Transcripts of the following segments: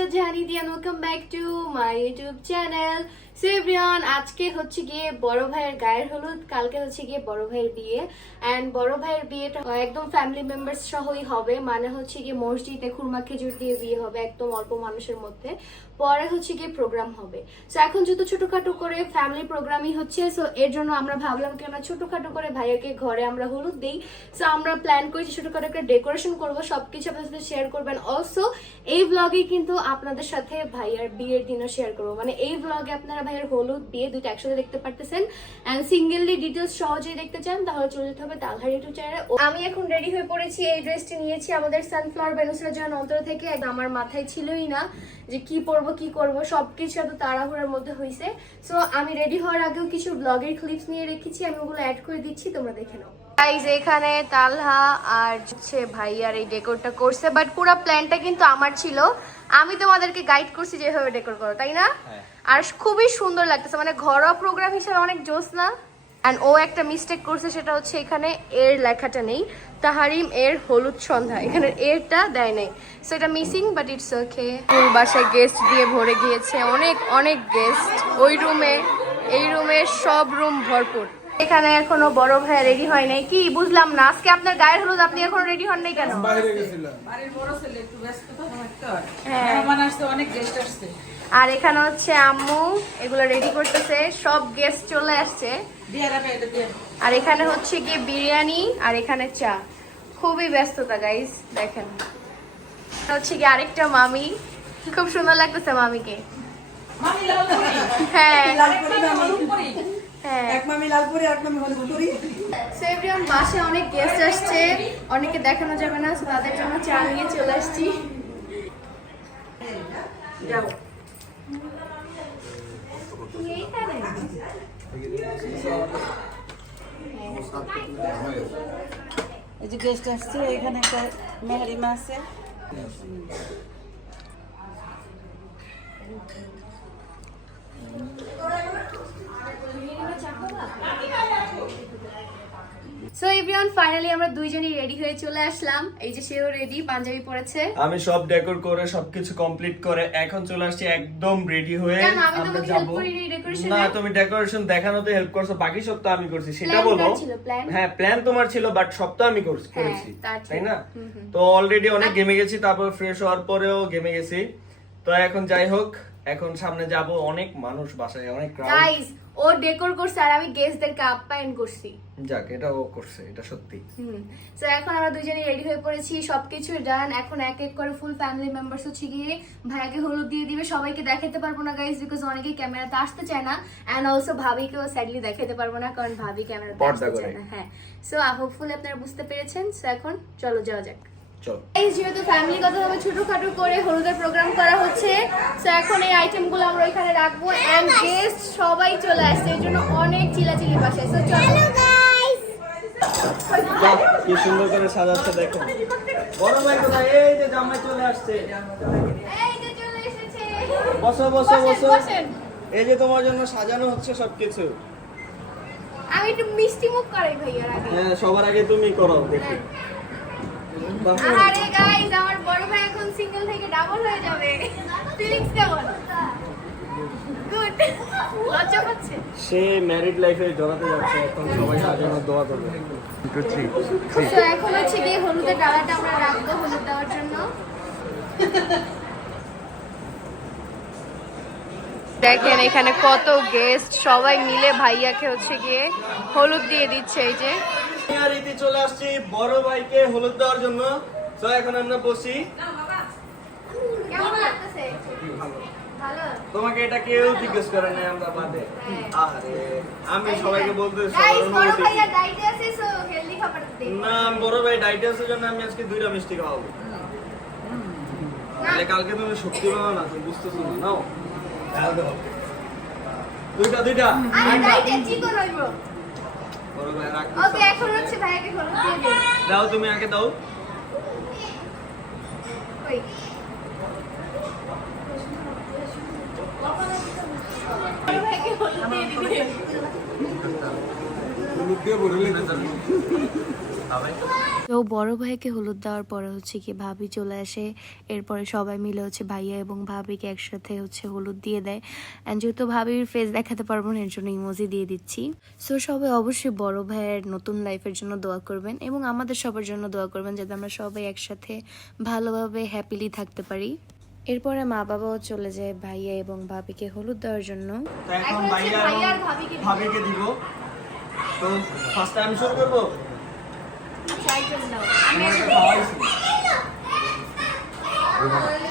Nusrat জাহানিদি and welcome back to my YouTube channel. So everyone, আজকে হচ্ছে গিয়ে বড় ভাইয়ের গায়ের হলুদ, কালকে হচ্ছে গিয়ে বড় ভাইয়ের বিয়ে and বড় ভাইয়ের বিয়েটা একদম ফ্যামিলি মেম্বার্স সহই হবে, মানে হচ্ছে গিয়ে মসজিদে খুরমা খেজুর দিয়ে বিয়ে হবে একদম অল্প মানুষের মধ্যে। পরে হচ্ছে গিয়ে প্রোগ্রাম হবে। সো এখন যেহেতু ছোটখাটো করে ফ্যামিলি প্রোগ্রামই হচ্ছে, সো এর জন্য আমরা ভাবলাম কি আমরা ছোটখাটো করে ভাইয়াকে ঘরে আমরা হলুদ দিই। সো আমরা প্ল্যান করেছি ছোটখাটো একটা ডেকোরেশন করবো, সবকিছু আপনাদের সাথে শেয়ার করবেন। অলসো এই ব্লগে কিন্তু আপনাদের সাথে ভাইয়ার বিয়ের দিনও শেয়ার করবো, মানে এই ব্লগে আপনারা ভাইয়ার হলুদ বিয়ে দুইটা একসাথে দেখতে পারতেছেন। এন্ড সিঙ্গেললি ডিটেলস সহজেই দেখতে চান তাহলে চলে যেতে হবে তালহার ইউটিউব চ্যানেলে। আমি এখন রেডি হয়ে পড়েছি, এই ড্রেসটি নিয়েছি আমাদের সানফ্লাওয়ার বেনুসরা জাহান অন্তর থেকে। আমার মাথায় ছিলই না যে কি পরবো কি করব, সবকিছু এত তাড়াহুড়ার মধ্যে হয়েছে। সো আমি রেডি হওয়ার আগেও কিছু ব্লগের ক্লিপস নিয়ে রেখেছি, আমি ওগুলো অ্যাড করে দিচ্ছি, তোমরা দেখে নাও। গাইস এখানে তালহা আর হচ্ছে ভাইয়ার এই ডেকোরটা করছে, বাট পুরো প্ল্যানটা কিন্তু আমার ছিল। আমি তোমাদেরকে গাইড করছি যেভাবে ডেকোর করো, তাই না? আর খুবই সুন্দর লাগতেছে, মানে ঘরোয়া প্রোগ্রাম হিসেবে অনেক জোস না? অ্যান্ড ও একটা মিস্টেক করছে, সেটা হচ্ছে এখানে এর লেখাটা নেই, তাহারিম এর হলুদ সন্ধ্যা, এখানে এরটা দেয় নাই, সো এটা মিসিং, বাট ইটস ওকে। ফুল বাসায় গেস্ট দিয়ে ভরে গিয়েছে, অনেক অনেক গেস্ট। ওই রুমে এই রুমে সব রুম ভরপুর। এখানে এখনো বড় ভাই রেডি হয় নাই, কি বুঝলাম না। আজকে আপনার গায়ের হলুদ, আপনি এখনো রেডি হন নাই কেন? বাইরে গেছিলাম, বাড়ির বড় ছেলে একটু ব্যস্ত থাকতে হয়। মেহমান আসছে, অনেক গেস্ট আসছে। আর এখানে হচ্ছে আম্মু এগুলো রেডি করতেছে, সব গেস্ট চলে আসছে। আর এখানে হচ্ছে গিয়ে বিরিয়ানি, আর এখানে চা। খুবই ব্যস্ততা গাইস, দেখেন। হচ্ছে গিয়ে আরেকটা মামি, খুব সুন্দর লাগতেছে মামিকে। হ্যাঁ বাসে অনেক গেস্ট আসছে, অনেকে দেখানো যাবে না, তাদের জন্য চা নিয়ে চলে আসছি। যাও এই যে গেস্ট আসছে, এখানে একটা মেহরিমা আছে। সো এভরিওয়ান, ফাইনালি আমরা দুইজনই রেডি হয়ে চলে আসলাম। এই যে সেও রেডি, পাঞ্জাবি পরেছে। আমি সব ডেকোর করে সবকিছু কমপ্লিট করে এখন চলে আসছি একদম রেডি হয়ে। আমরা যাব না, তুমি ডেকোরেশন দেখানোতে হেল্প করছো, বাকি সব তো আমি করছি, সেটা বলো। হ্যাঁ, প্ল্যান তোমার ছিল, বাট সব তো আমি করেছি, তাই না? তো অলরেডি অনেক গেমে গেছি, তারপর ফ্রেশ হওয়ার পরেও গেমে গেছি। তো এখন যাই হোক, এখন সামনে যাব, অনেক মানুষ বাসায়, অনেক ক্রাউড। গাইস ও ডেকোর করছে আর আমি গেস্টদেরকে আপ্যায়ন করছি। যাক, এটা ও করছে, এটা সত্যি। সো এখন আমরা দুজনেই রেডি হয়ে পড়েছি, সবকিছু ডান। এখন এক এক করে ফুল ফ্যামিলি মেম্বারস হচ্ছে গিয়ে ভাইয়াকে হলুদ দিয়ে দিবে। সবাইকে দেখাতে পারবো না গাইস, বিকজ অনেকেই ক্যামেরাতে আসতে চায় না। এন্ড অলসো ভাবিকেও স্যাডলি দেখাতে পারবো না, কারণ ভাবি ক্যামেরাতে আসতে চায় না। হ্যাঁ, সো হোপফুলি আপনারা বুঝতে পেরেছেন। সো এখন চলো যাওয়া যাক। যেহেতু ফ্যামিলিগতভাবে ছোটখাটো করে হলুদের প্রোগ্রাম করা হচ্ছে, তো এখন এই আইটেমগুলো আমরা ওইখানে রাখবো। এন্ড গেস্ট সবাই চলে আসছে, এর জন্য অনেক চিল্লাচিল্লি বাসায়। সো চলো গাইস, কি সুন্দর করে সাজাচ্ছে দেখো। বড় ভাই কোথায়? এই যে জামাই চলে আসছে, এই যে চলে এসেছে। বসো বসো বসো। বসেন। এই যে তোমার জন্য সাজানো হচ্ছে সবকিছু। আমি একটু মিষ্টি মুখ করাই ভাইয়ার আগে। হ্যাঁ, সবার আগে তুমি করো দেখি। আরে গাইস, আমার বড় ভাই এখন সিঙ্গেল থেকে ডাবল হয়ে যাবে। ফিলিংস কেমন? গুড। লজ্জা পাচ্ছে। সে ম্যারিড লাইফে জড়াতে যাচ্ছে, এখন সবাই সাজানোর দোয়া করবে। 2 3 তো এখন হচ্ছে গিয়ে হলুদের ডালাটা আমরা রাখবো হলুদ দেওয়ার জন্য। দেখেন এখানে কত গেস্ট, সবাই মিলে ভাইয়াকে হচ্ছে গিয়ে হলুদ দিয়ে দিচ্ছে। এই যে রীতি চলে আসছি বড় ভাইকে হলুদ দেওয়ার জন্য। তো এখন আমরা বসি। কেমন লাগতেছে? ভালো। তোমাকে এটা কেউ জিজ্ঞেস করে না, আমরা বাদে। আরে আমি সবাইকে বলতেছি গাইস, বড় ভাইয়া ডায়েটে আছে, সো হেলদি খাবার দিই। না, বড় ভাই ডায়েটে আছে জন্য আমি আজকে 2টা মিষ্টি খাওয়াবো। তাহলে কালকে তুমি শক্তি পাবে না, তুমি বুঝতেছো না। নাও দুইটা আমি ডায়েটে চিকন হইব। বড় ভাই রাখ। ওকে, এখন হচ্ছে ভাইয়াকে হলুদ দিয়ে দিই। দাও, তুমি আগে দাও। ওই ভাইয়াকে হলুদ দিয়ে দিই। হলুদ দিয়ে ভরলে তো বড় ভাইকে হলুদ দেওয়ার পরে হচ্ছে কি ভাবি চলে আসে, এরপরে সবাই মিলে হচ্ছে ভাইয়া এবং ভাবিকে একসাথে হচ্ছে হলুদ দিয়ে দেয়। অ্যান্ড যেহেতু ভাবির ফেস দেখাতে পারবো না এর জন্য ইমোজি দিয়ে দিচ্ছি। সো সবাই অবশ্যই বড় ভাইয়ের নতুন লাইফের জন্য দোয়া করবেন এবং আমাদের সবার জন্য দোয়া করবেন যাতে আমরা সবাই একসাথে ভালোভাবে হ্যাপিলি থাকতে পারি। এরপরে মা বাবাও চলে যায় ভাইয়া এবং ভাবিকে হলুদ দেওয়ার জন্য। তো এখন ভাইয়া আর ভাবিকে দিব। তো ফার্স্ট টাইম শুরু করব।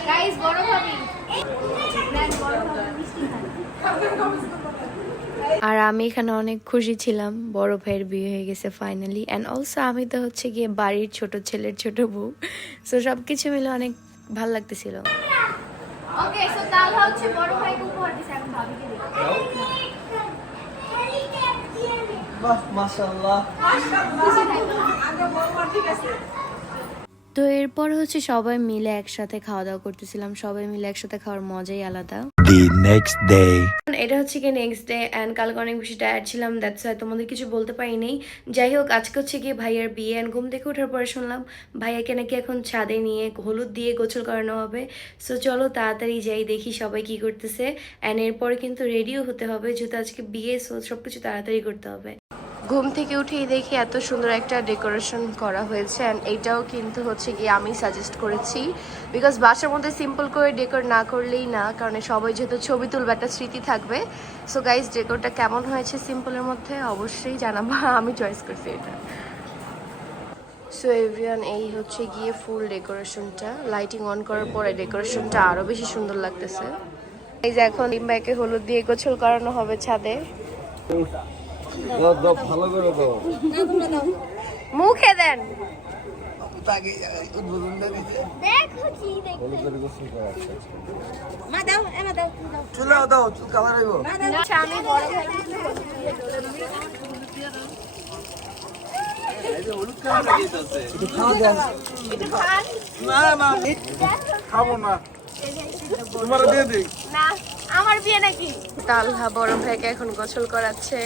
গাইস বড় ভাবি আর আমি এখানে অনেক খুশি ছিলাম, বড় ভাইয়ের বিয়ে হয়ে গেছে ফাইনালি। অ্যান্ড অলসো আমি তো হচ্ছে গিয়ে বাড়ির ছোট ছেলের ছোট বউ, সো সবকিছু মিলে অনেক ভালো লাগতেছিল। ওকে সো তাহলে হচ্ছে বড় ভাইকে উপহার দিছি, এখন ভাবিকে দেব। বাহ মাশাআল্লাহ। তো এরপর হচ্ছে সবাই মিলে একসাথে খাওয়া দাওয়া করতেছিলাম, সবাই মিলে একসাথে খাওয়ার মজাই আলাদা। The next day. এটা হচ্ছে কি নেক্সট ডে অ্যান্ড কালকে অনেক বেশি টায়ার্ড ছিলাম, দ্যাটস ওয়াই তোমাদের কিছু বলতে পারিনি। যাই হোক আজকে হচ্ছে কি ভাইয়ার বিয়ে অ্যান্ড ঘুম থেকে ওঠার পরে শুনলাম ভাইয়াকে নাকি এখন ছাদে নিয়ে হলুদ দিয়ে গোসল করানো হবে। সো চলো তাড়াতাড়ি যাই দেখি সবাই কি করতেছে। অ্যান্ড এরপরে কিন্তু রেডিও হতে হবে যেহেতু আজকে বিয়ে, সো সবকিছু তাড়াতাড়ি করতে হবে। ঘুম থেকে উঠেই দেখি এত সুন্দর একটা ডেকোরেশন করা হয়েছে অ্যান্ড এইটাও কিন্তু হচ্ছে গিয়ে আমি সাজেস্ট করেছি, বিকজ বাসার মধ্যে সিম্পল করে ডেকোর না করলেই না, কারণ সবাই যেহেতু ছবি তুলবে একটা স্মৃতি থাকবে। সো গাইজ ডেকোরটা কেমন হয়েছে সিম্পলের মধ্যে অবশ্যই জানাবো, আমি চয়েস করছি এটা। সো এভরিওয়ান এই হচ্ছে গিয়ে ফুল ডেকোরেশনটা, লাইটিং অন করার পরে ডেকোরেশনটা আরও বেশি সুন্দর লাগতেছে। এই যে এখন ডিম্বাইকে হলুদ দিয়ে গোসল করানো হবে ছাদে। ভালো করে দাও, মুখে দেন। চুলা দাও, চুল কালার হইব। আমি বড় ভাই খাবো না, তোমার দিয়ে দিই না, আমার বিয়ে নাকি। তালহা বড় ভাইকে এখন গোসল করাচ্ছে।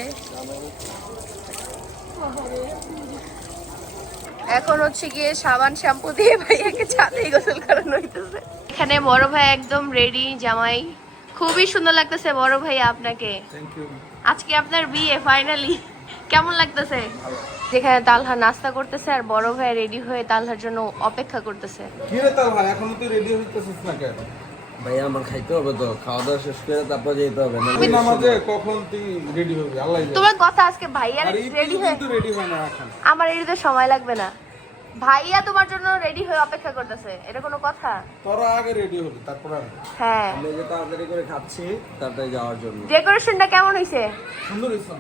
এখন হচ্ছে গিয়ে সাবান শ্যাম্পু দিয়ে ভাইয়াকে ছাদেই গোসল করানো হইতেছে। এখানে বড় ভাই একদম রেডি জামাই, খুবই সুন্দর লাগতেছে বড় ভাই আপনাকে। আজকে আপনার বিয়ে ফাইনালি, কেমন লাগতেছে? যেখানে তালহা নাস্তা করতেছে আর বড় ভাই রেডি হয়ে তালহার জন্য অপেক্ষা করতেছে। কি রে তালহা, এখনো তুই রেডি হইতেছিস না কেন? ভাই আমার খাইতে হবে তো, খাওয়া দাওয়া শেষ করে তারপর যেতে হবে না। তুই নামাজে কখন তুই রেডি হবি আল্লাহ জানে। তোমার কথা আজকে ভাইয়ার আর রেডি হয়ে, কিন্তু রেডি হয় না এখন। আমার এদিকে সময় লাগবে না, ভাইয়া তোমার জন্য রেডি হয়ে অপেক্ষা করতেছে, এটা কোনো কথা? তোরা আগে রেডি হবি তারপর আমি। হ্যাঁ আমি যে তাড়াতাড়ি করে খাচ্ছি তাড়াতাড়ি যাওয়ার জন্য। ডেকোরেশনটা কেমন হইছে? সুন্দর ইসলাম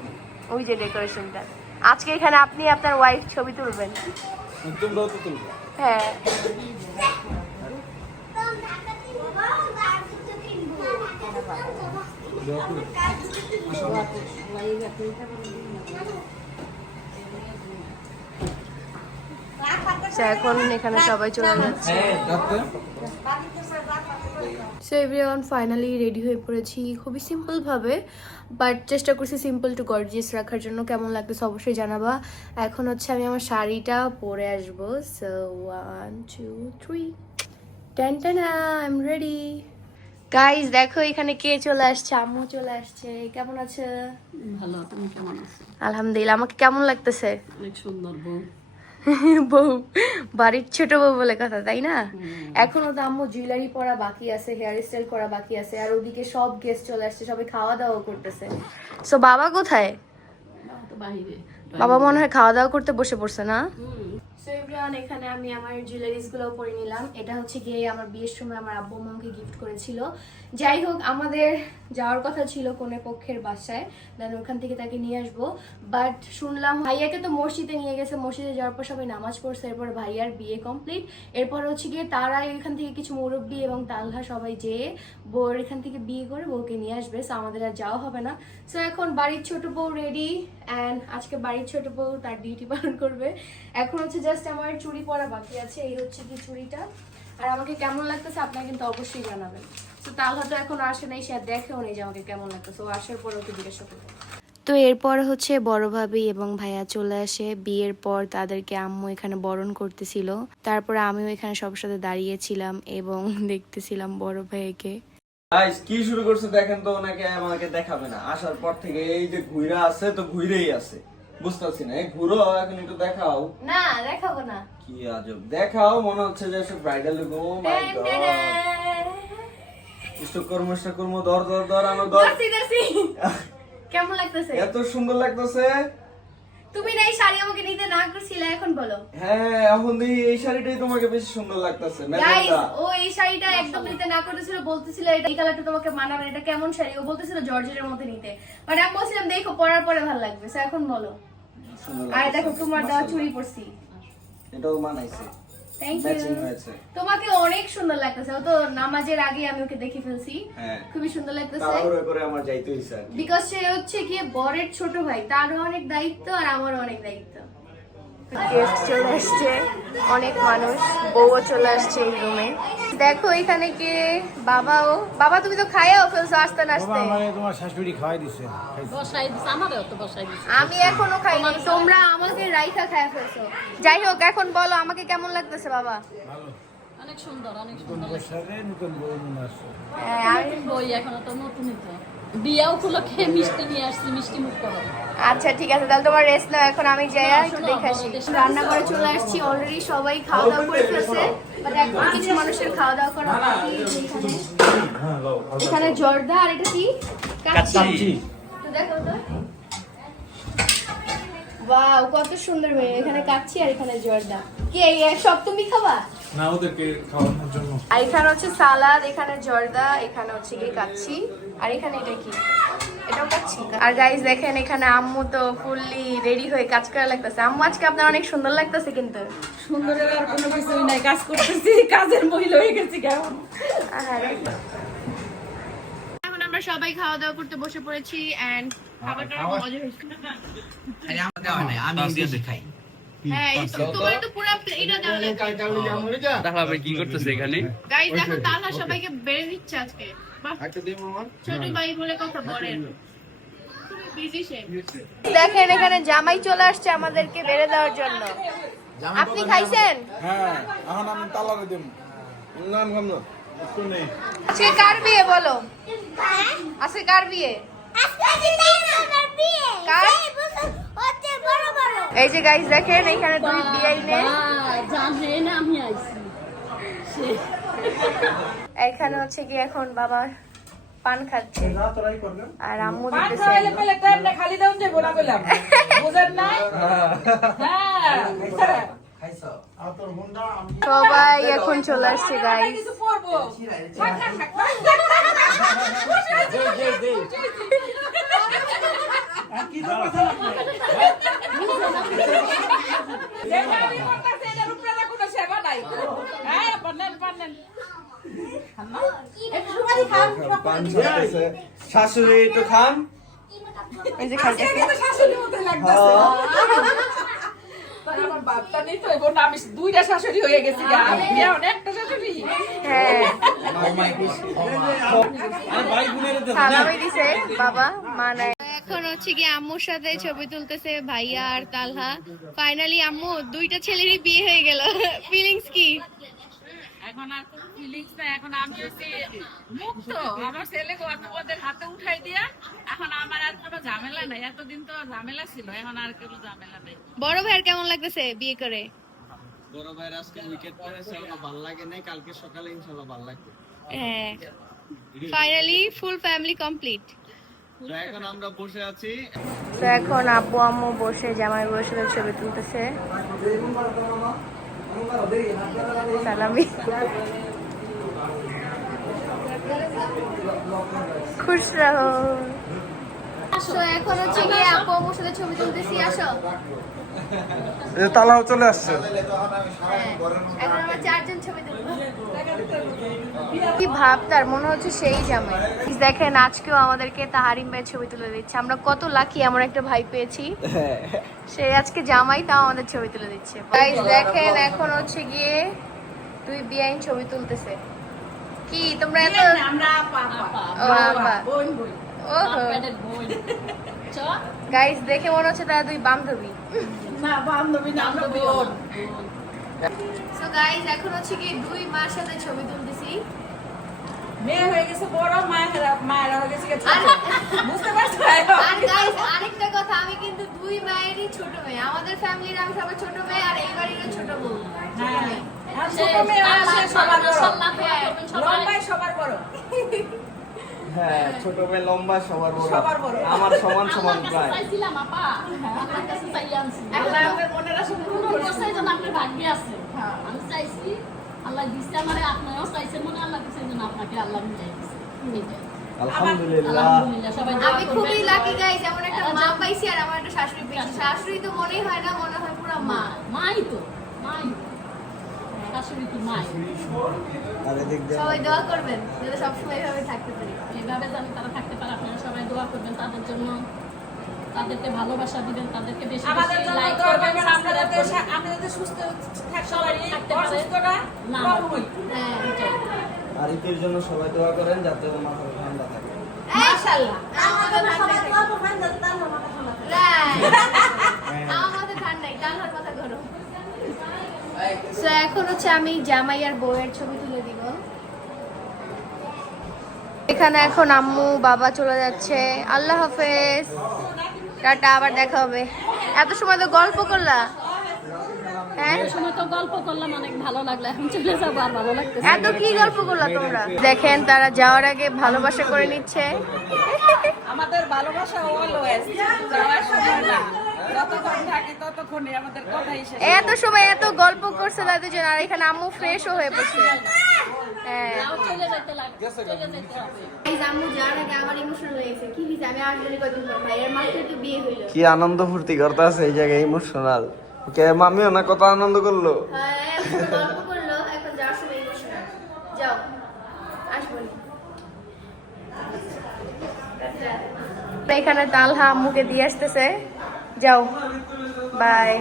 ওই যে ডেকোরেশনটা, আজকে এখানে আপনি আপনার ওয়াইফ ছবি তুলবেন। তোমরাও তো তুলবে। হ্যাঁ এখন এখানে সবাই চলে যাচ্ছে। সো এভরিওয়ান ফাইনালি রেডি হয়ে পড়েছি খুবই সিম্পল ভাবে, বাট চেষ্টা করছি সিম্পল টু গর্জিয়াস রাখার জন্য। কেমন লাগতেছে অবশ্যই জানাবা। এখন হচ্ছে আমি আমার শাড়িটা পরে আসবো। So 1 2 3 ten ten I am ready. Guys দেখো এখানে কে চলে আসছে, আম্মু চলে আসছে। কেমন আছে? ভালো, তুমি কেমন আছো? আলহামদুলিল্লাহ। আমাকে কেমন লাগতেছে? অনেক সুন্দর বউ। বউ, বাড়ির ছোট বউ বলে কথা, তাই না? এখনো তো আম্মু জুয়েলারি পরা বাকি আছে, হেয়ার স্টাইল করা বাকি আছে, আর ওদিকে সব গেস্ট চলে আসছে, সবাই খাওয়া দাওয়া করতেছে। সো বাবা কোথায়? তো বাইরে। বাবা মনে হয় খাওয়া দাওয়া করতে বসে পড়ছে না? সো এভরিওয়ান এখানে আমি আমার জুয়েলারিজ গুলো পরে নিলাম। এটা হচ্ছে গিয়ে আমার বিয়ের সময় আমার আব্বু আমাকে গিফট করেছিল। যাই হোক আমাদের যাওয়ার কথা ছিল কোনে পক্ষের বাসায়, দেন ওখান থেকে তাকে নিয়ে আসবো, বাট শুনলাম ভাইয়াকে তো মসজিদে নিয়ে গেছে, মসজিদে যাওয়ার পর সবাই নামাজ পড়ছে, এরপর ভাইয়ার বিয়ে কমপ্লিট। এরপর হচ্ছে গিয়ে তারা এখান থেকে কিছু মুরব্বী এবং তালহা সবাই যেয়ে বউর এখান থেকে বিয়ে করে বউকে নিয়ে আসবে। সো আমাদের আর যাওয়া হবে না। সো এখন বাড়ির ছোট বউ রেডি অ্যান্ড আজকে বাড়ির ছোট বউ তার ডিউটি পালন করবে। এখন হচ্ছে জাস্ট আমার চুড়ি পরা বাকি আছে, এই হচ্ছে কি চুড়িটা। আর আমাকে কেমন লাগতেছে আপনারা কিন্তু অবশ্যই জানাবেন। তো তালহা তো এখন আসে নাই, সে দেখেও নেই যে আমাকে কেমন লাগতেছে, ও আসার পর ওকে জিজ্ঞাসা করবো। তো এরপর হচ্ছে বড় ভাবি এবং ভাইয়া চলে আসে। বিয়ের পর তাদেরকে আম্মু এখানে বরণ করতেছিল, তারপরে আমিও এখানে সবার সাথে দাঁড়িয়েছিলাম এবং দেখতেছিলাম বড় ভাইকে। গাইস কি শুরু করছে দেখেন তো, ওনাকে আমাকে দেখাবে না, আসার পর থেকে এই যে ঘুইরা আছে তো ঘুইরেই আছে, বুঝতেছি না। এই ঘুরো এখন একটু দেখাও। না দেখাবো না। কি আজব দেখাও, মনে হচ্ছে যে সব ব্রাইডাল লুক। ও মাই গড, কর্ম দর আমার দর। কেমন লাগতেছে? এত সুন্দর লাগতেছে। তুমি না এই শাড়ি আমাকে নিতে না করছিলে, এখন বলো। হ্যাঁ এখন দেখি এই শাড়িটাই তোমাকে বেশি সুন্দর লাগতেছে। গাইস ও এই শাড়িটা একদম নিতে না করেছিল, বলতেছিল এটা এই কালারটা তোমাকে মানাবে, এটা কেমন শাড়ি। ও বলতেছিল জর্জেটের মধ্যে নিতে, বাট আমি বলছিলাম দেখো পরার পরে ভালো লাগবে। সো এখন বলো। আর দেখো তোমার দেওয়া চুড়ি পরছি, এটাও মানাইছে, থ্যাংক ম্যাচিং ইউ। হয়েছে। তোমাকে অনেক সুন্দর লাগতেছে। ও তো নামাজের আগে আমি ওকে দেখে ফেলছি, হ্যাঁ খুবই সুন্দর লাগতেছে। তাড়াহুড়ো করে আমার যাইতে হইছে আর কি। বিকজ সে হচ্ছে কি বরের ছোট ভাই, তারও অনেক দায়িত্ব আর আমারও অনেক দায়িত্ব। গেস্ট চলে আসছে, অনেক মানুষ, বউও চলে আসছে এই রুমে। দেখো এখানে কে, বাবাও। বাবা তুমি তো খাইয়াও ফেলছো আস্তে আস্তে। তোমার শাশুড়ি খাওয়াই দিছে। আমি এখনো খাইনি, তোমরা আমাকে রাইখা খাইয়া ফেলছো। যাই হোক এখন বলো আমাকে কেমন লাগতেছে বাবা? অনেক সুন্দর, অনেক সুন্দর নতুন বউ মনে আছে। বই এখনো তো নতুনই তো। বিয়া উপলক্ষে মিষ্টি নিয়ে আসছি, মিষ্টি মুখ করো। আচ্ছা ঠিক আছে, তাহলে তোমার রেস্ট নাও, এখন আমি যাই একটু দেখে আসি। রান্না করে চলে আসছি, অলরেডি সবাই খাওয়া দাওয়া করে ফেলছে, বাট এখন কিছু মানুষের খাওয়া দাওয়া করা বাকি। এখানে জর্দা আর এটা কি কাচ্চি, তো দেখো তো। ওয়াও কত সুন্দর মেয়ে, এখানে কাচ্চি আর এখানে জর্দা। কি এই সব তুমি খাবা? না ওদেরকে খাওয়ানোর জন্য। আর এখানে হচ্ছে সালাদ, এখানে জর্দা, এখানে হচ্ছে কি কাচ্চি, আর এখানে এটা কি, এটাও কাচ্চি। আর গাইস দেখেন এখানে আম্মু তো ফুললি রেডি হয়ে কাজ করা লাগতেছে। আম্মু আজকে আপনার অনেক সুন্দর লাগতেছে কিন্তু। সুন্দরের আর কোনো কিছুই নাই, কাজ করতেছি, কাজের মহিলা হয়ে গেছি কেমন। এখন আমরা সবাই খাওয়া দাওয়া করতে বসে পড়েছি এন্ড খাবারটা অনেক মজা হয়েছে। আমি ইন্ডিয়াতে খাই। হ্যাঁ তোমার তো পুরো এটা দাও না। দেখাবে কি করতেছে এখানে। গাইস দেখো তাহলে সবাইকে বেড়ে দিচ্ছে আজকে। বাহ একটা দিই মামা। ছোট ভাই বলে কথা বলেন। দেখেন এখানে জামাই চলে আসছে আমাদেরকে বেড়ে দেওয়ার জন্য। আপনি খাইছেন? হ্যাঁ এখন আমি তালারে দেব। নাম খাম না। একটু নেই। সে কার বিয়ে বলো? আজকে কার বিয়ে? কার? এই যে গাইস দেখেন এখানে দুই বিয়ে নে। জানে না আমি আইছি। এখানে হচ্ছে কি এখন বাবা পান খাচ্ছে আর আম্মু পান দিতেছে। খাওয়াইলে পেলে টাইম না, খালি দাও যে বোনা কইলাম বুঝেন না। হ্যাঁ সবাই এখন চলে আসছে গাইস। কিছু পড়বো সেবা নাই। হ্যাঁ পান্নেন পান্নেন শাশুড়ি একটু খান। এই যে খাইতেছে। শাশুড়ির মতো লাগতেছে। আমার বাপটা নেই তো, এবং আমি দুইটা শাশুড়ি হয়ে গেছি। আমি এখন একটা শাশুড়ি। হ্যাঁ সালামি দিছে বাবা মা নাই। এখন হচ্ছে কি আম্মুর সাথে ছবি তুলতেছে ভাইয়া আর তালহা। ফাইনালি আম্মু দুইটা ছেলেরই বিয়ে হয়ে গেল, ফিলিংস কি? এখন আর কোনো ফিলিংস নাই, এখন আমি হচ্ছে মুক্ত। আমার ছেলে ওদের হাতে উঠাই দিয়া এখন আমার আর কোনো ঝামেলা নাই। এতদিন তো ঝামেলা ছিল, এখন আর কোনো ঝামেলা নেই। বড় ভাইয়ের কেমন লাগতেছে বিয়ে করে? বড় ভাইয়ের আজকে উইকেট পড়েছে, ওটা ভালো লাগে নাই, কালকে সকালে ইনশাআল্লাহ ভালো লাগবে। হ্যাঁ ফাইনালি ফুল ফ্যামিলি কমপ্লিট। তো এখন আমরা বসে আছি। তো এখন আব্বু আম্মু বসে জামাই বউয়ের সাথে ছবি তুলতেছে। সালামি খুশ রহো। আসো এখন হচ্ছে গিয়ে আপু আম্মুর সাথে ছবি তুলতেছি, আসো। তালাও চলে আসছে। এখন আমরা চারজন ছবি তুলবো। কি ভাব তার, মনে হচ্ছে সেই জামাই। দেখেন আজকেও আমাদেরকে তাহারিম ভাই ছবি তুলে দিচ্ছে। আমরা কত লাকি এমন একটা ভাই পেয়েছি, সে আজকে জামাই তাও আমাদের ছবি তুলে দিচ্ছে। গাইস দেখেন এখন হচ্ছে গিয়ে দুই বিয়াইন ছবি তুলতেছে। কি তোমরা এত আমরা আপা ও আপা বোন বোন ওহো পেটের বই। বুঝছো? গাইস দেখে মনে হচ্ছে তারা দুই বান্ধবী। না বান্ধবী না আমরা বোন। সো গাইস এখন হচ্ছে কি 2 মার সাথে ছবি তুলতেছি। মেয়ে হয়ে গেছে বড়, মায়েরা হয়ে গেছে ছোট। আরে- বুঝতে পারছো? আর গাইস আরেকটা কথা, আমি কিন্তু 2 মায়েরই ছোট মেয়ে। আমাদের ফ্যামিলির আমি সবার ছোট মেয়ে, আর এই বাড়িরও ছোট বউ। হ্যাঁ। আর ছোট মেয়ে আছে সবার বড়। মাশাআল্লাহ, দোয়া করবেন সবাই। লম্বায় সবার বড়। হ্যাঁ ছোট মেয়ে লম্বা সবার বড়, সবার বড়। আমার সমান সমান আল্লাহর কাছে প্রায়। চাইছিলাম আপা, আল্লাহর কাছে চাই আনছি। আল্লাহ আমাদের মনেরা শুধু কোনো বছর যেন আপনার ভাগ্যে আছে। আমি চাইছি, আল্লাহ দিচ্ছে আমারে, আপনিও চাইছেন মনে, আল্লাহ দিচ্ছে যেন আপনাকে আল্লাহ মিলাই দিচ্ছে। এটাই। আলহামদুলিল্লাহ। আলহামদুলিল্লাহ, সবাই দোয়া আমি করবেন। খুবই লাকি গাইস, এমন একটা মা পাইছি আর আমার একটা শাশুড়ি পেয়েছি। শাশুড়ি তো মনেই হয় না, মনে হয় পুরো মা। মাই তো, মাই। শাশুড়ি কি মাই? সবাই দোয়া করবেন যাতে সবসময় এভাবে থাকতে পারি। এইভাবে যেন তারা থাকতে পারে, আপনারা সবাই দোয়া করবেন তাদের জন্য, তাদেরকে ভালোবাসা দিবেন, তাদেরকে বেশি আমাদের বেশি জন্য লাইক দোয়া করবেন, করবেন। আমরা যাতে সাবস্ক্রাইব করবেন। আমরা যাতে সুস্থ থাকতে সবাই পারি, থাকতে পারে। অসুস্থটা না কম হই। হ্যাঁ এটাই। আর ঈদের জন্য সবাই দোয়া করেন যাতে ওর মাথা ঠান্ডা থাকে। মাশাআল্লাহ। আমাদের ঠান্ডা রাইট। আমাদের ঠান্ডাই, টানহার কথা ধরো। সো এখন হচ্ছে আমি জামাই আর বউয়ের ছবি তুলে দিব। এখানে এখন আম্মু বাবা চলে যাচ্ছে। আল্লাহ হাফেজ, টাটা, আবার দেখা হবে। এত সময় তো গল্প করলা, হ্যাঁ এই সময় তো গল্প করলাম, অনেক ভালো লাগলো, এখন চলে যাবো, আর ভালো লাগতেছে। এত কি গল্প করলা তোমরা? দেখেন তারা যাওয়ার আগে ভালোবাসা করে নিচ্ছে। আমাদের ভালোবাসা অলওয়েজ যাওয়ার সময় না, যতক্ষণ থাকি ততক্ষণই আমাদের কথাই শেষ। এত সময় এত গল্প করছে তাদের জন্য, আর এখানে আম্মু ফ্রেশও হয়ে পড়ছে। হ্যাঁ তাও চলে যেতে লাগবে, চলে যেতে হবে। এই আম্মু যাওয়ার আগে আমার ইমোশনাল হয়ে গেছে। কি হইছে? আমি আসলে কতদিন পর ভাইয়ের মাত্র তো বিয়ে হইলো। কি আনন্দ ফুর্তি করতে আছে এই জায়গায়, ইমোশনাল। কে মামিও না কত আনন্দ করলো। হ্যাঁ এত গল্প করলো, এখন যাওয়ার সময় ইমোশনাল। যাও, আসবো না। এখানে তালহা আম্মুকে দিয়ে আসতেছে। যাও, বাই।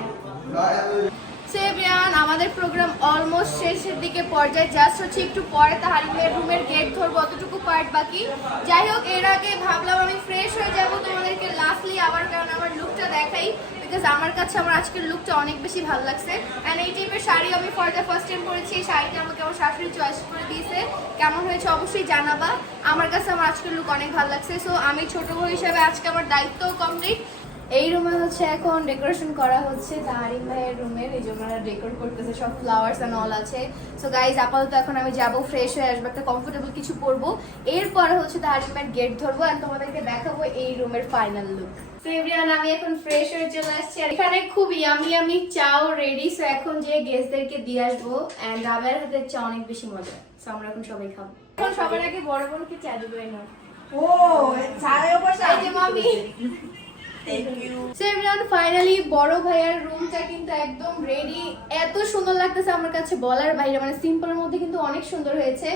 সেভিয়ান, আমাদের প্রোগ্রাম অলমোস্ট শেষের দিকে পর্যায়ে, জাস্ট হচ্ছে একটু পরে তাহারিমের রুমের গেট ধরবো, অতটুকু পার্ট বাকি। যাই হোক, এর আগে ভাবলাম আমি ফ্রেশ হয়ে যাবো তোমাদেরকে লাস্টলি আবার, কারণ আমার লুকটা দেখাই, বিকজ আমার কাছে আমার আজকের লুকটা অনেক বেশি ভালো লাগছে। অ্যান্ড এই টাইপের শাড়ি আমি ফর দ্য ফার্স্ট টাইম পরেছি। এই শাড়িটা আমাকে আমার শাশুড়ি চয়েস করে দিয়েছে। কেমন হয়েছে অবশ্যই জানাবা। আমার কাছে আমার আজকের লুক অনেক ভালো লাগছে। সো আমি ছোট বউ হিসাবে আজকে আমার দায়িত্বও কমপ্লিট। এই রুমে হচ্ছে এখন ডেকোরেশন করা হচ্ছে তাহারিম ভাইয়ের রুমের, এই জন্য ডেকোরেট করতেছে, সব ফ্লাওয়ার্স এন্ড অল আছে। সো গাইজ আপাতত এখন আমি যাবো, ফ্রেশ হয়ে আসবো, একটা কমফোর্টেবল কিছু পরবো, এরপরে হচ্ছে তাহারিম ভাইয়ের গেট ধরবো আর তোমাদেরকে দেখাবো এই রুমের ফাইনাল লুক। সেভিয়ান, আমি এখন ফ্রেশ হয়ে চলে আসছি। আর এখানে খুব ইয়ামি চাও রেডি। সো এখন যে গেস্টদেরকে দিয়ে আসবো, এন্ড রাবের হাতের চা অনেক বেশি মজা। সো আমরা এখন সবাই খাবো। এখন সবার আগে বড় বোনকে চা দিব। ও ছায়ে বসে এই যে মামি। ফাইনালি বড় ভাইয়ার রুমটা কিন্তু একদম রেডি। এত সুন্দর লাগতেছে আমার কাছে বলার বাইরে, মানে সিম্পলের মধ্যে কিন্তু অনেক সুন্দর হয়েছে।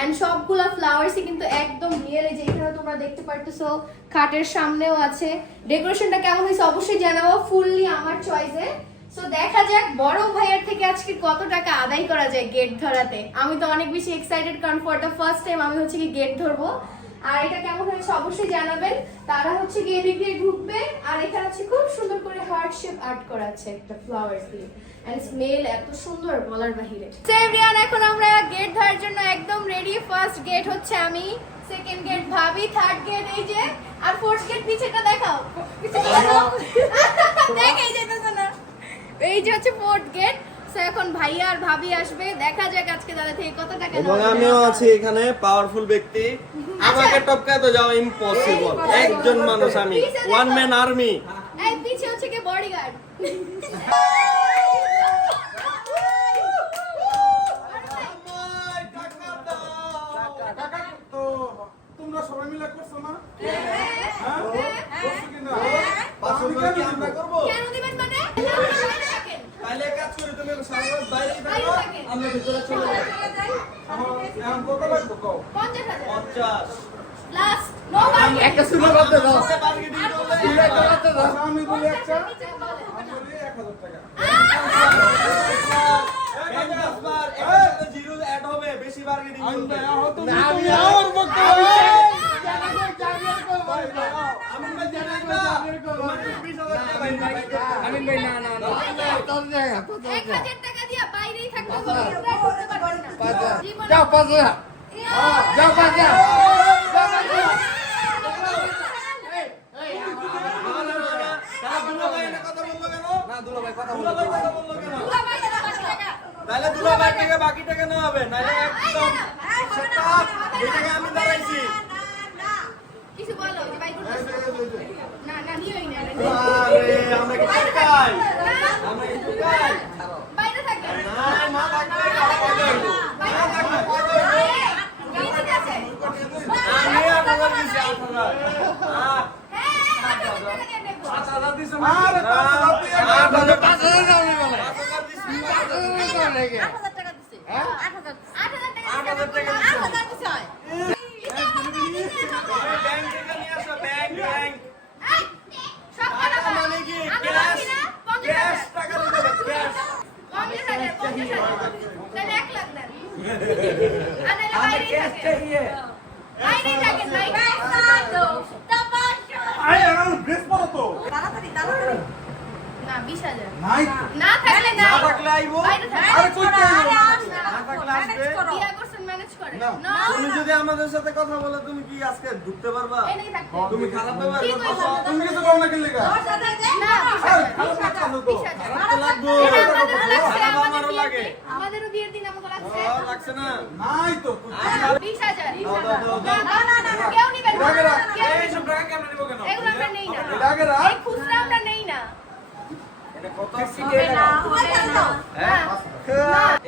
এন্ড সবগুলা ফ্লাওয়ার্সই কিন্তু একদম রিয়েল। এই যে এখানে তোমরা দেখতে পারতেছো, খাটের সামনেও আছে। ডেকোরেশনটা কেমন হয়েছে অবশ্যই জানাবো, ফুললি আমার চয়েসে। সো দেখা যাক বড় ভাইয়ার থেকে আজকে কত টাকা আদায় করা যায় গেট ধরাতে। আমি তো অনেক বেশি এক্সাইটেড, কারণ ফর দ্য ফার্স্ট টাইম আমি হচ্ছে কি গেট ধরবো। আর এটা কেমন হয়েছে অবশ্যই জানাবেন। তারা হচ্ছে গিয়ে এদিক দিয়ে ঢুকবে, আর এখানে হচ্ছে খুব সুন্দর করে হার্ট শেপ আর্ট করা আছে একটা ফ্লাওয়ার্স দিয়ে। এন্ড স্মেল এত সুন্দর বলার বাহিরে। সেভিয়ান, এখন আমরা গেট ধরার জন্য একদম রেডি। ফার্স্ট গেট হচ্ছে আমি, সেকেন্ড গেট ভাবি, থার্ড গেট এই যে, আর ফোর্থ গেট পিছেটা দেখাও, পিছেটা দেখাও। দেখাই যেতেছে না। এই যে হচ্ছে ফোর্থ গেট। এখন ভাইয়া আর ভাবি আসবে, দেখা যাক আজকে তাদের থেকে কত টাকা। এবং আমিও আছি এখানে, পাওয়ারফুল ব্যক্তি। আমাকে টপকায় তো যাওয়া ইম্পসিবল। একজন মানুষ আমি, ওয়ান ম্যান আর্মি। এই পিছে হচ্ছে কি বডিগার্ড। তোমরা সবাই মিলে করছো না? আমরা করবো। কেন দিবেন মানে? তাহলে কাজ করি, তুমি সারা রাত বাইরেই থাকো, আমরা ভিতরে চলে যাই। এখন কত লাগবে কও? 50,000 50 লাস্ট, নো বার্গেন। একটা শুরু করতে দাও। বার্গেনিং করলে আচ্ছা, আমি বলি একটা, আমি বলি 1000 টাকা। একসাথে জিরো অ্যাড হবে, বেশি বার্গেনিং করবে। আমি আর বকতে হবে। আমি জানাই না। 1000 টাকা দিয়া বাইরেই থাকতে হবে করতে পারবেন না জীবনে- যাও 5000 যাও 5000 তাহলে দুলাভাই থেকে বাকি টাকা নেওয়া হবে, নাহলে একদম সেটআপ এই জায়গায় আমি দাঁড়াইছি। কিছু বলো যে বাইক করতেছে না না নিওই না আরে আমরা কি টাকাই আমরা কি টাকাই বাইরে থাকবে না না থাকবে না থাকবে ঠিক আছে আমি আপনাদের দিছি আপনারা হ্যাঁ 8000 টাকা দিয়ে নেব 5000 দিছেন আরে 5000 5000 দাও নি বলে 5000 দিছি 5000 দাও নাকি 8000 টাকা দিছে 8000 টাকা 8000 টাকা দিছে 8000 দিছে ব্যাংক থেকে নিয়ে আসো ব্যাংক ব্যাংক এই সব টাকা টাকা মানে কি আমি ক্যাশ রাখি না ক্যাশ টাকা দিতে ক্যাশ 50,000 তাহলে 1 লাখ দেন আরে हमें বাইরে कैश থাকে चाहिए বাইরে থাকে ভাই তামাশা আরে আমার ড্রেস পরো তো না 20000 নাই না থাকলে না না থাকলে আইবো বাইরে থাকে আরে কই যাইবো না থাকলে আসবে বিয়া করছেন ম্যানেজ করে না। না তুমি যদি আমাদের সাথে কথা বলো তুমি কি আজকে ঢুকতে পারবা এই নাই থাকতে তুমি খারাপ ব্যবহার কি করছো কইছো? তুমি কিছু কর না কেলে গা না আরে খারাপ লাগছে তো 20000 লাগবো আমারও লাগে আমাদেরও বিয়ের দিন আমাকে লাগছে ও, লাগছে না নাই তো 20000 দাও, দাও, দাও। না কেউ নিবে না রাখে রাখ। কেউ এই সব টাকা কেমনে নিব কেন এগুলো আমরা নেই না এটা আগে রাখ। এই খুচরা আমরা নেই না এটা কত হ্যাঁ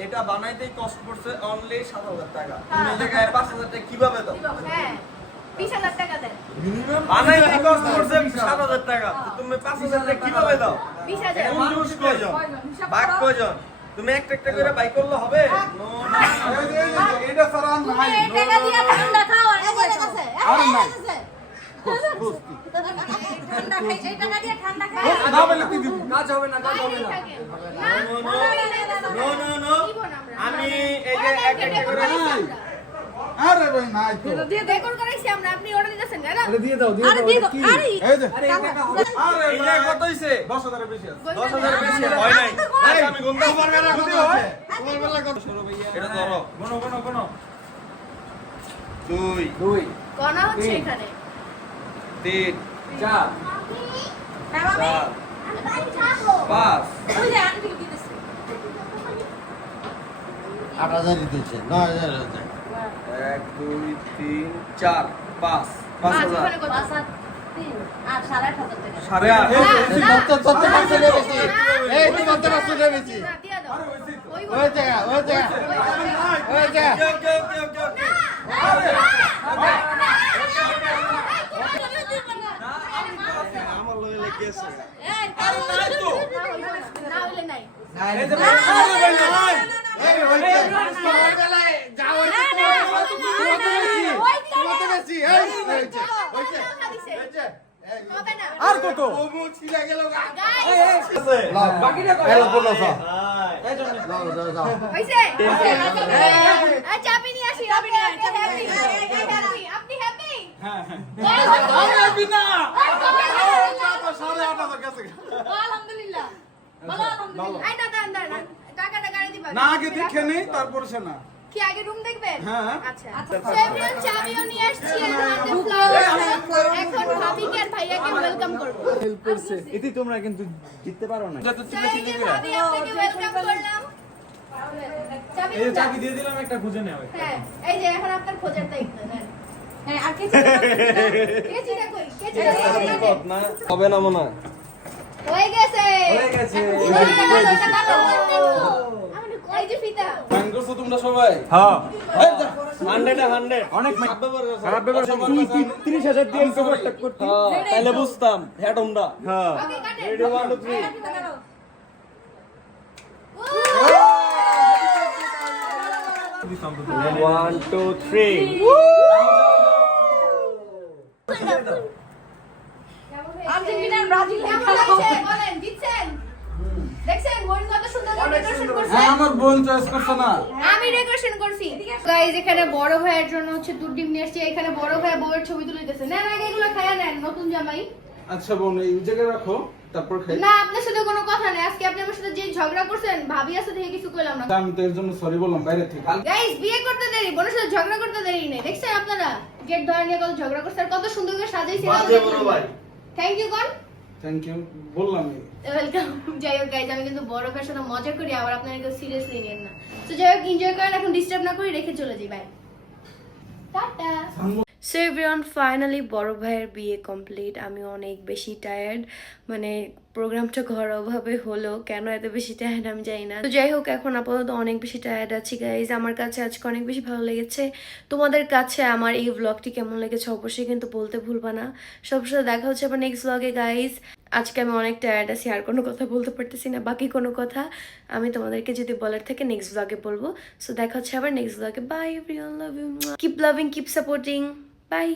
এটা বানাইতেই কষ্ট পড়ছে অনলি 7000 টাকা তুমি এই জায়গায় 5000 টাকা কিভাবে দাও হ্যাঁ 20000 টাকা দেন বানাইতেই কষ্ট পড়ছে 7000 টাকা তো তুমি 5000 টাকা কিভাবে দাও 20000 মানুষ কয়জন বাক কয়জন তুমি একটা একটা করে বাই করলে হবে নো না এটা সারা নাই আরে নাই না বলে কি দিব কাজ হবে না কাজ হবে না নো নো নো আমি এই যে এক একটা করে আরে ভাই নাই তো ডেকোর করাইছি আমরা আপনি অর্ডার দিতেছেন না আরে দিয়ে দাও কি এই যে আরে এই টাকা হবে আরে এই যে কত হইছে 10000 এর বেশি আছে 10000 বেশি হয় নাই আচ্ছা আমি গুনতে পারবে না যদি হয় তোমার বেলা কত এটা ধরো কোন 2 গনা হচ্ছে এখানে 3 4 4 5 8000 দিতেছে 9000 হচ্ছে 1 2 3 4 5 5000 ওখানে কত সাড়ে আট এই তত পাঁচশো টাকা বেশি এই তো তত 500 টাকা বেশি না দিয়া দাও ওই ওই জায়গা ওই জায়গা ওই জায়গা ওকে ওকে ওকে ওকে আমার লগে লেগে আছে না হইলে নাই এই যে আরে ভাই নাই এই হইছে যা হইছে কত বেশি এই হইছে হইছে হবে না আর কত ও ছিলা গেল গা গাইস আছে বাকিটা কই বললো হাই যাও যাও হইছে আচ্ছা চাবি নিয়ে আসি চাবি নিয়ে হ্যাপি আপনি হ্যাপি হ্যাঁ হ্যাঁ আরে বিনা 8500 কাছে আলহামদুলিল্লাহ ভালো আলহামদুলিল্লাহ আই না দান দান টাকাটা গাড়ি দিবা না আগে দেখে নেই তারপর শোনা কি আগে রুম দেখবেন হ্যাঁ। আচ্ছা সেভরিয়ান চাবিও নিয়ে আসছি আমাদের ফ্লাওয়ার এখন ভাবিকে আর ভাইয়াকে ওয়েলকাম করব হেল্প করছে এটি তোমরা কিন্তু জিততে পারো না চাবি ভাবি আপনাকে ওয়েলকাম করলাম এই চাবি দিয়ে দিলাম একটা খুঁজে নাও হ্যাঁ এই যে এখন আপনার খোঁজার দায়িত্ব নেন হ্যাঁ আর কিছু কে চিটা কই কে চিটা না হবে না মনে হয় হয়ে গেছে হয়ে গেছে এই যে ফিতা ফাইন করছো তোমরা সবাই হ্যাঁ 100 অনেক খারাপ ব্যবহার করছে। 30000 দিয়ে কন্টাক্ট করতে তাহলে বুঝতাম হেড হোমটা হ্যাঁ ওকে কাটে রেডি 1 2 3 1 2 3 আর্জেন্টিনা ব্রাজিল বলেন জিতছেন দেখছেন বোন কত সুন্দর ডেকোরেশন করছে হ্যাঁ আমার বোন চয়েস করছে না আমি ডেকোরেশন করছি গাইস এখানে বড় ভাইয়ের জন্য হচ্ছে দুধ ডিম নিয়ে আসছি এখানে বড় ভাই বউয়ের ছবি তুলে দিতেছে নেন আগে এগুলো খায়া নেন নতুন জামাই আচ্ছা বোন এই জায়গায় রাখো তারপর খাই। না আপনার সাথে কোনো কথা নেই, আজকে আপনি আমার সাথে যে ঝগড়া করছেন ভাবি আছে দেখে কিছু কইলাম না। আমি তো এর জন্য সরি বললাম বাইরে থেকে। গাইস বিয়ে করতে দেরি, বোনের সাথে ঝগড়া করতে দেরি নেই। দেখছেন আপনারা গেট ধরে নিয়ে কত ঝগড়া করছে আর কত সুন্দর করে সাজাইছে। বাজে বড় ভাই। থ্যাংক ইউ কোন, থ্যাংক ইউ বললাম। ওয়েলকাম। যাই হোক গাইজ, আমি কিন্তু বড় ভাইয়ের সাথে মজা করি, আবার আপনারা কেউ সিরিয়াসলি নেন না। তো যাই হোক এনজয় করেন, এখন ডিস্টার্ব না করি, রেখে চলে যাই। Bye, tata. So everyone, finally বড় ভাইয়ের বিয়ে কমপ্লিট। আমি অনেক বেশি টায়ার্ড, মানে প্রোগ্রামটা ঘরোয়াভাবে হলো, কেন এত বেশি টায়ার্ড আমি জানি না। তো যাই হোক এখন আপাতত অনেক বেশি টায়ার্ড আছি গাইজ। আমার কাছে আজকে অনেক বেশি ভালো লেগেছে। তোমাদের কাছে আমার এই ব্লগটি কেমন লেগেছে অবশ্যই কিন্তু বলতে ভুলবা না। সবার সাথে দেখা হচ্ছে আবার নেক্সট ব্লগে গাইজ। আজকে আমি অনেক টায়ার্ড আছি, আর কোনো কথা বলতে পারতেছি না। বাকি কোনো কথা আমি তোমাদেরকে যদি বলার থেকে নেক্সট ব্লগে বলবো। সো দেখা হচ্ছে আবার নেক্সট ব্লগে। Bye everyone, love you, keep loving, keep supporting, by.